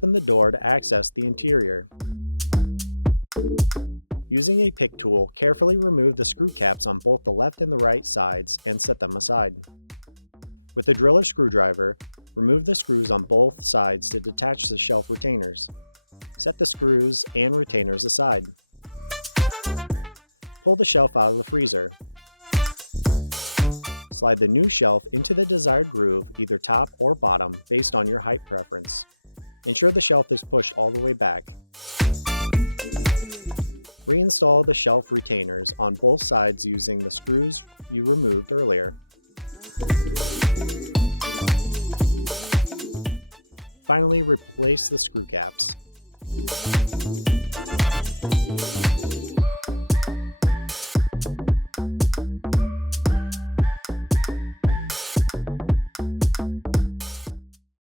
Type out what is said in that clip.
open the door to access the interior. Using a pick tool, carefully remove the screw caps on both the left and the right sides and set them aside. With a drill or screwdriver, remove the screws on both sides to detach the shelf retainers. Set the screws and retainers aside. Pull the shelf out of the freezer. Slide the new shelf into the desired groove, either top or bottom, based on your height preference. Ensure the shelf is pushed all the way back. Reinstall the shelf retainers on both sides using the screws you removed earlier. Finally, replace the screw caps.